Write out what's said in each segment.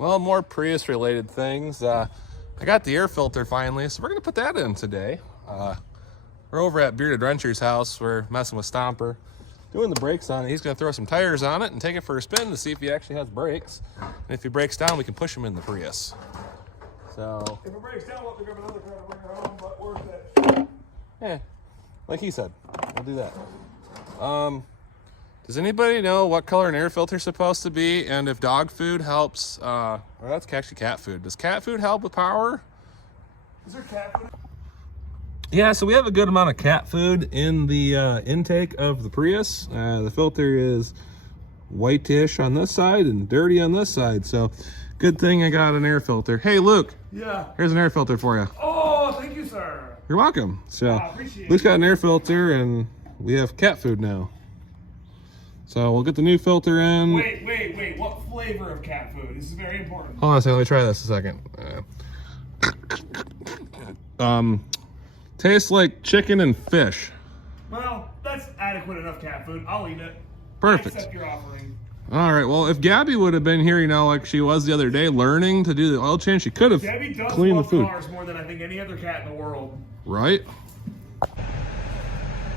Well, more Prius related things. I got the air filter finally, so we're gonna put that in today. We're over at Bearded Rancher's house. We're messing with Stomper, doing the brakes on it. He's gonna throw some tires on it and take it for a spin to see if he actually has brakes. And if he breaks down, we can push him in the Prius. So if it breaks down, we'll pick up another car to bring it home, but worth it. yeah, like he said, we'll do that. Does anybody know what color an air filter is supposed to be, and if dog food helps? Well, that's actually cat food. Does cat food help with power? Is there cat food? Yeah, so we have a good amount of cat food in the intake of the Prius. The filter is whitish on this side and dirty on this side, so good thing I got an air filter. Hey, Luke. Yeah. Here's an air filter for you. Oh, thank you, sir. You're welcome. So appreciate Luke's it. got an air filter, and we have cat food now. So we'll get the new filter in. Wait. What flavor of cat food? This is very important. Hold on a second. Let me try this a second. Tastes like chicken and fish. Well, that's adequate enough cat food. I'll eat it. Perfect. I accept your offering. All right. Well, if Gabby would have been here, you know, like she was the other day, learning to do the oil change, she could have Gabby does cleaned the love food. cars more than I think any other cat in the world. Right?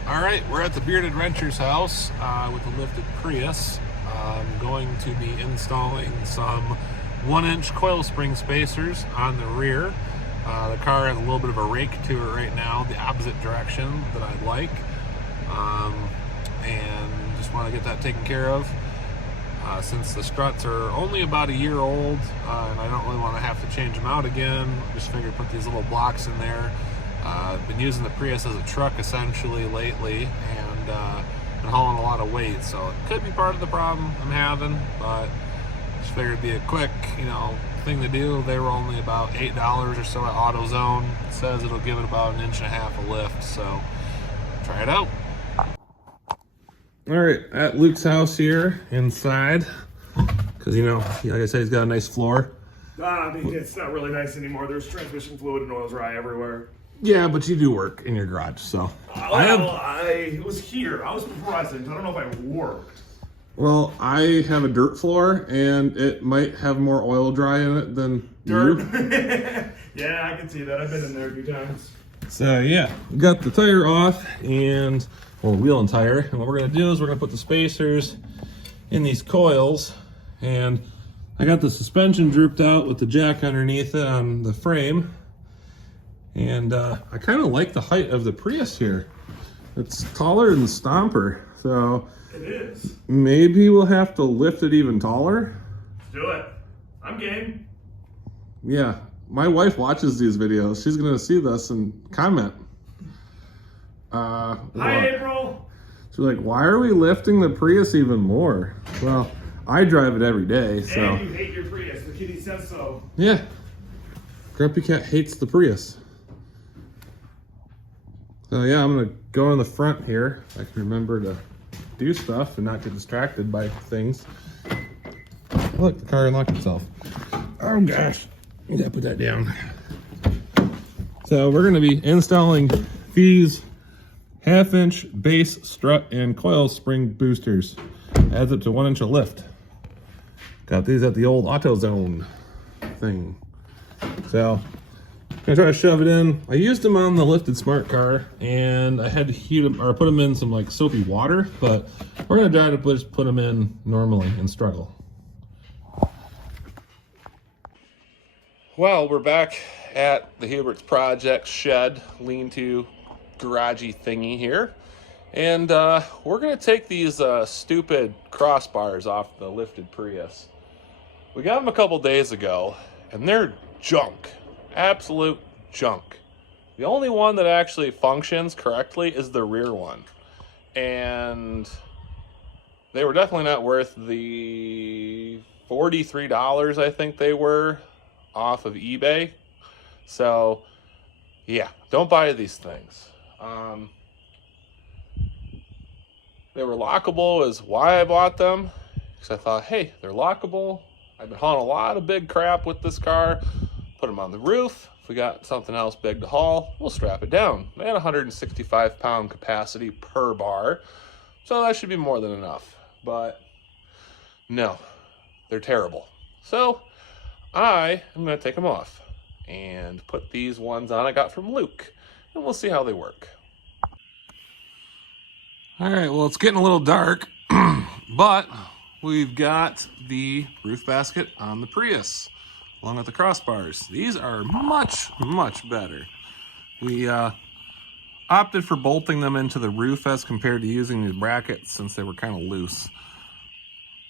All right, we're at the Bearded Rancher's house with the lifted Prius. I'm going to be installing some 1-inch coil spring spacers on the rear. The car has a little bit of a rake to it right now, the opposite direction that I'd like. And just want to get that taken care of. Since the struts are only about a year old and I don't really want to have to change them out again, just figured put these little blocks in there. I've been using the Prius as a truck essentially lately, and been hauling a lot of weight, so it could be part of the problem I'm having, but just figured it'd be a quick, thing to do. They were only about $8 or so at AutoZone. It says it'll give it about 1.5 inches of lift, so try it out. All right, at Luke's house here inside, because like I said, he's got a nice floor. I mean, it's not really nice anymore. There's transmission fluid and oil dry everywhere. Yeah, but you do work in your garage, so. I was here. I was present. I don't know if I worked. Well, I have a dirt floor, and it might have more oil dry in it than Dirt. you. Yeah, I can see that. I've been in there a few times. So yeah, got the tire off, and wheel and tire. And what we're gonna do is we're gonna put the spacers in these coils, and I got the suspension drooped out with the jack underneath it on the frame. And I kind of like the height of the Prius here. It's taller than the Stomper, so it is. Maybe we'll have to lift it even taller. Do it. I'm game. Yeah, my wife watches these videos. She's gonna see this and comment. Hi, April. She's like, why are we lifting the Prius even more? Well, I drive it every day, so. And you hate your Prius. The kitty says so. Yeah. Grumpy Cat hates the Prius. So yeah, I'm gonna go in the front here. I can remember to do stuff and not get distracted by things. Look, the car unlocked itself. Oh gosh, you gotta put that down. So we're gonna be installing these 1/2-inch base strut and coil spring boosters. Adds up to 1 inch of lift. Got these at the old AutoZone thing. So I'm gonna try to shove it in. I used them on the lifted smart car, and I had to heat them or put them in some like soapy water, but we're gonna try to just put them in normally and struggle. Well, we're back at the Hubert's Project shed, lean-to garagey thingy here, and we're gonna take these stupid crossbars off the lifted Prius. We got them a couple days ago, and they're junk. Absolute junk. The only one that actually functions correctly is the rear one, and they were definitely not worth the $43 I think they were off of eBay. So yeah, don't buy these things. They were lockable is why I bought them, because I thought, hey, they're lockable. I've been hauling a lot of big crap with this car. Put them on the roof. If we got something else big to haul, we'll strap it down. They had 165-pound capacity per bar, so that should be more than enough. But no, they're terrible. So I am going to take them off and put these ones on I got from Luke, and we'll see how they work. All right, well, it's getting a little dark, but we've got the roof basket on the Prius, along with the crossbars. These are much, much better. We opted for bolting them into the roof as compared to using these brackets since they were kind of loose.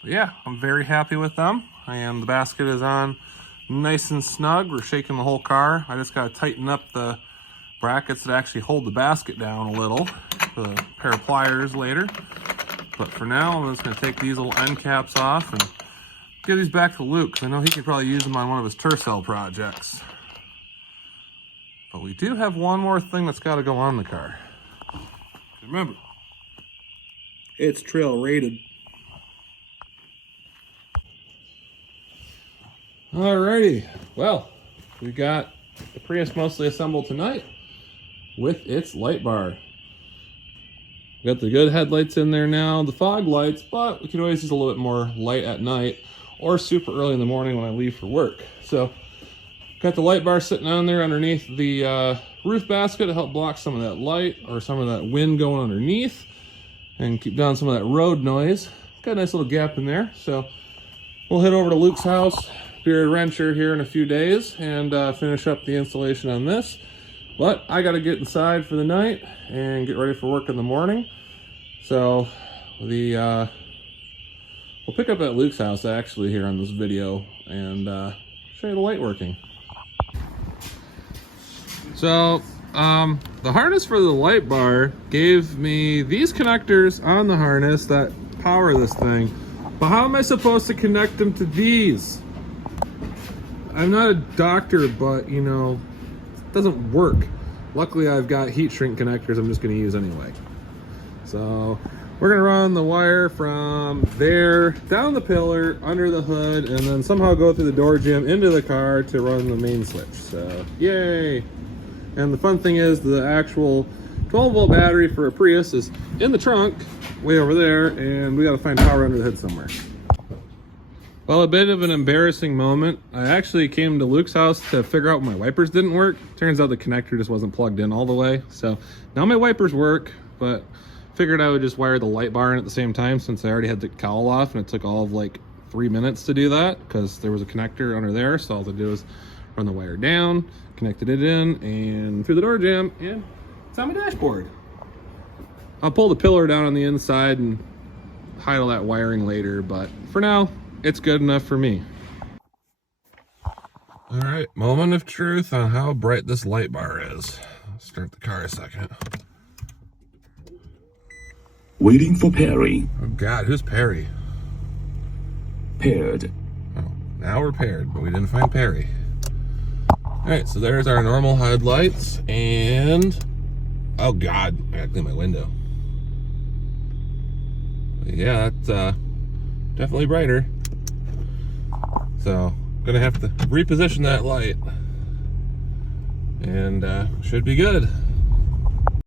But yeah, I'm very happy with them. And the basket is on nice and snug. We're shaking the whole car. I just got to tighten up the brackets that actually hold the basket down a little with a pair of pliers later. But for now, I'm just going to take these little end caps off and give these back to Luke, because I know he could probably use them on one of his Tercel projects. But we do have one more thing that's got to go on the car. Remember, it's trail rated. Alrighty, well, we got the Prius mostly assembled tonight with its light bar. We got the good headlights in there now, the fog lights, but we could always use a little bit more light at night or super early in the morning when I leave for work. So, got the light bar sitting on there underneath the roof basket to help block some of that light or some of that wind going underneath and keep down some of that road noise. Got a nice little gap in there, so we'll head over to Luke's house, Bearded Wrencher, here in a few days and finish up the installation on this. But I got to get inside for the night and get ready for work in the morning. So we'll pick up at Luke's house actually here on this video and show you the light working. So the harness for the light bar gave me these connectors on the harness that power this thing. But how am I supposed to connect them to these? I'm not a doctor, but you know, it doesn't work. Luckily, I've got heat shrink connectors I'm just going to use anyway. So we're going to run the wire from there down the pillar, under the hood, and then somehow go through the door jamb into the car to run the main switch. So yay! And the fun thing is the actual 12-volt battery for a Prius is in the trunk way over there, and we got to find power under the hood somewhere. Well, a bit of an embarrassing moment. I actually came to Luke's house to figure out my wipers didn't work. Turns out the connector just wasn't plugged in all the way. So now my wipers work, but figured I would just wire the light bar in at the same time since I already had the cowl off, and it took all of like 3 minutes to do that because there was a connector under there. So all I did was run the wire down, connected it in, and through the door jamb, and it's on my dashboard. I'll pull the pillar down on the inside and hide all that wiring later, but for now, it's good enough for me. All right, moment of truth on how bright this light bar is. Let's start the car a second. Waiting for Perry. Oh God, who's Perry? Paired. Oh, now we're paired, but we didn't find Perry. All right, so there's our normal headlights, and oh God, I gotta clean my window. But yeah, that's definitely brighter. So gonna have to reposition that light, and should be good.